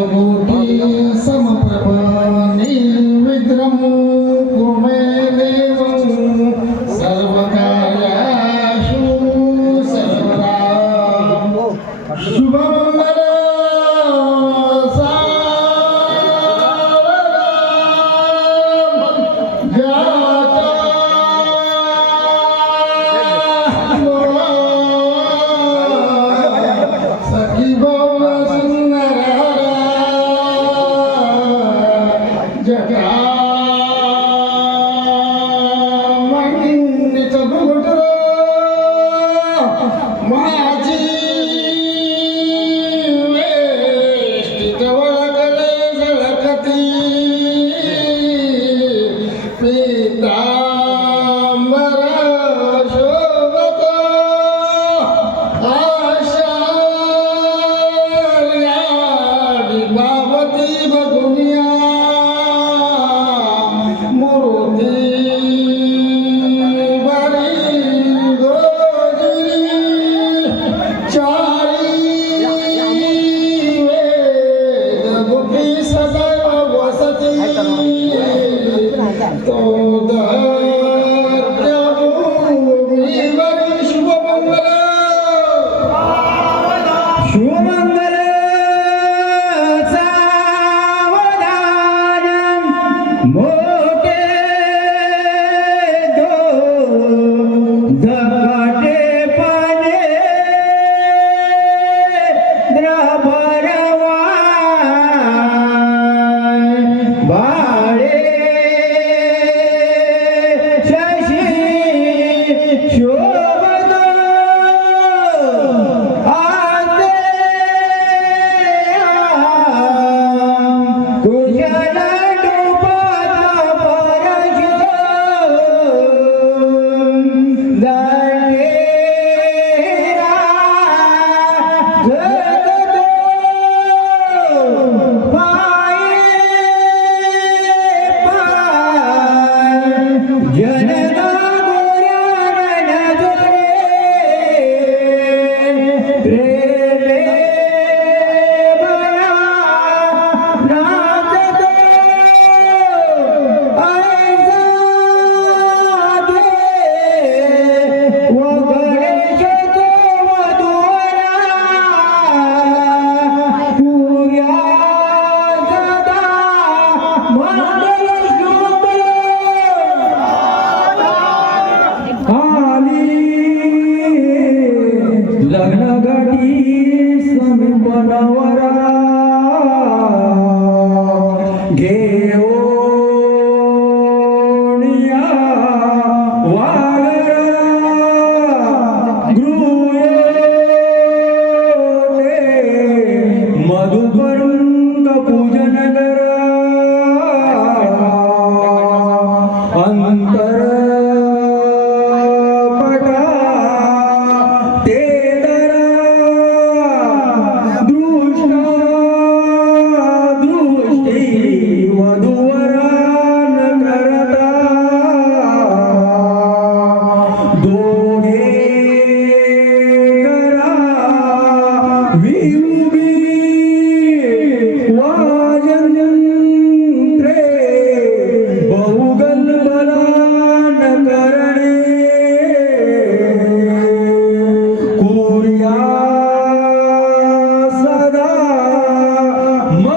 i'm gonna be in some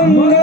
মঙ্গল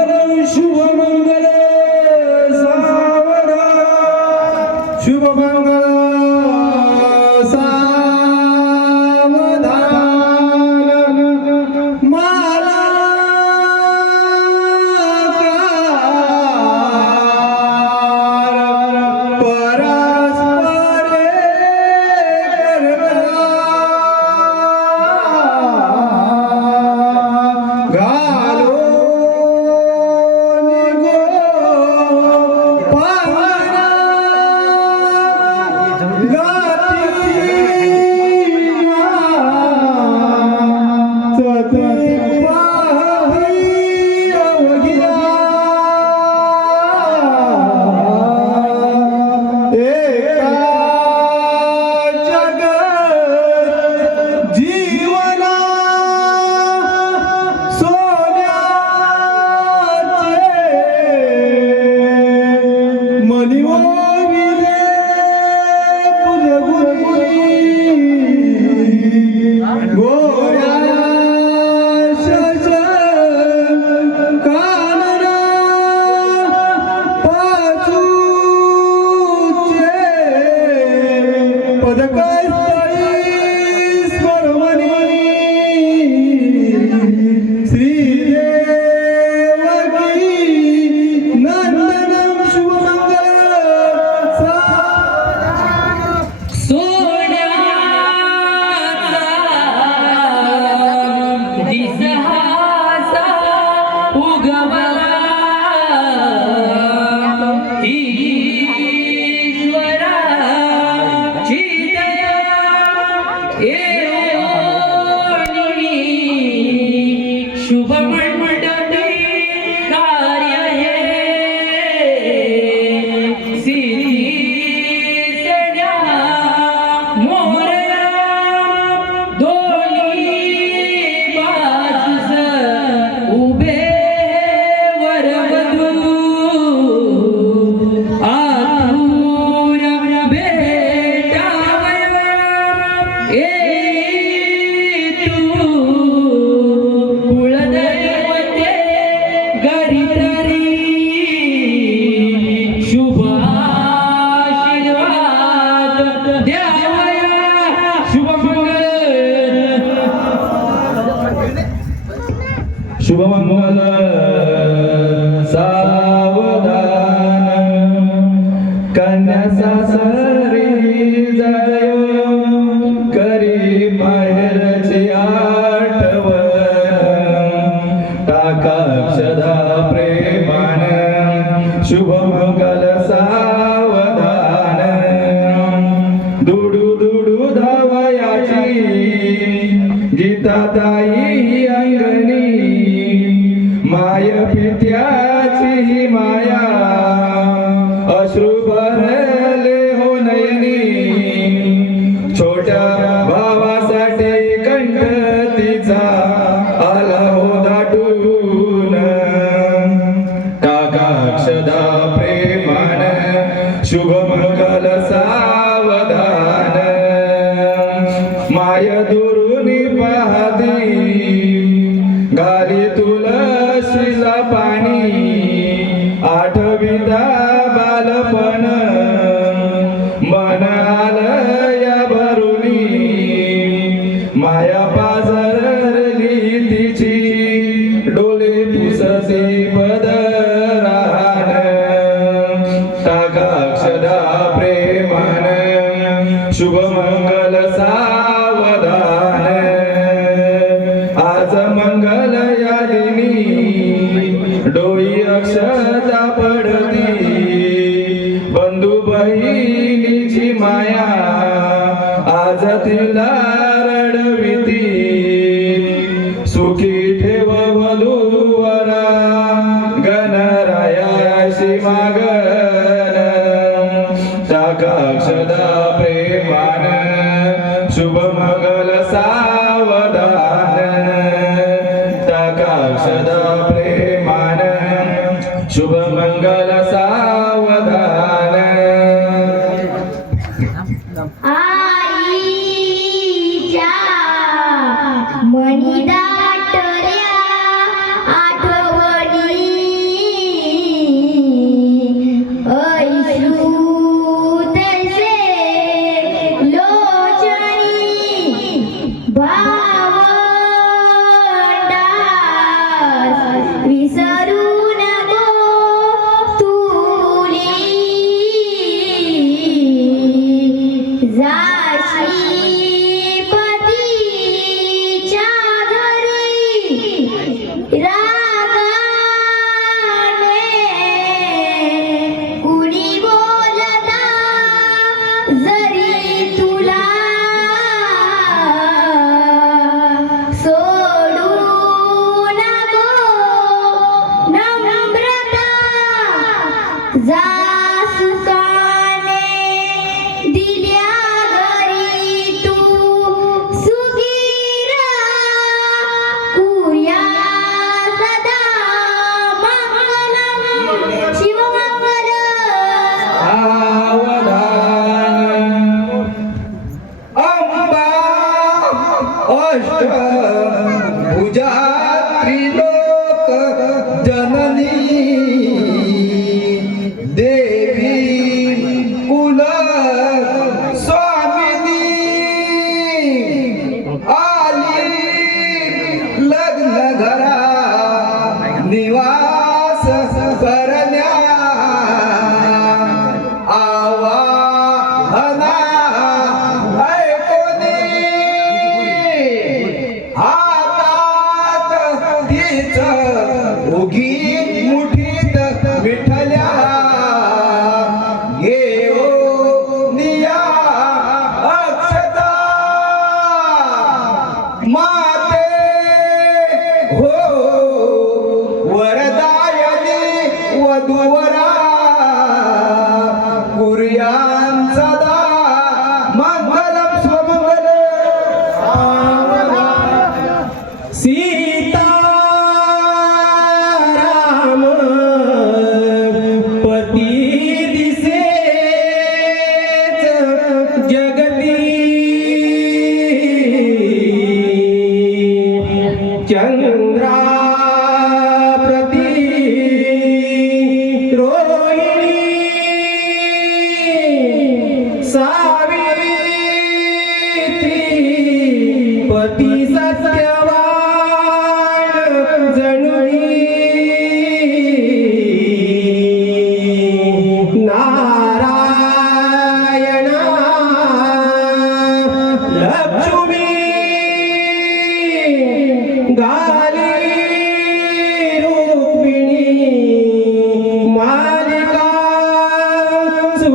शुभमंगल सावधान दुडू दुडू धावयाची गीताताई अंगणी माय पित्याची माया अश्रू हो नयनी छोट्या भावासाठी कंठ तिचा आला हो दाटून. काका अक्षदा सदा प्रेमान शुभमङ्गल सावधान आज मंगल यादिनी डोई अक्षता पडती बंधू बहिणीची माया आज तिला रडविती सुखी ठेव वधूवरा गणरायाशी अक्षदा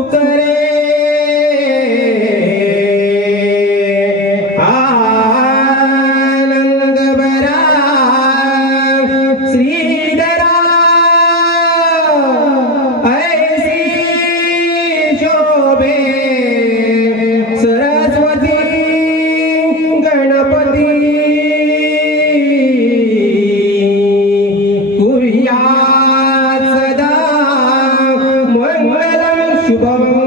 करे Zusammen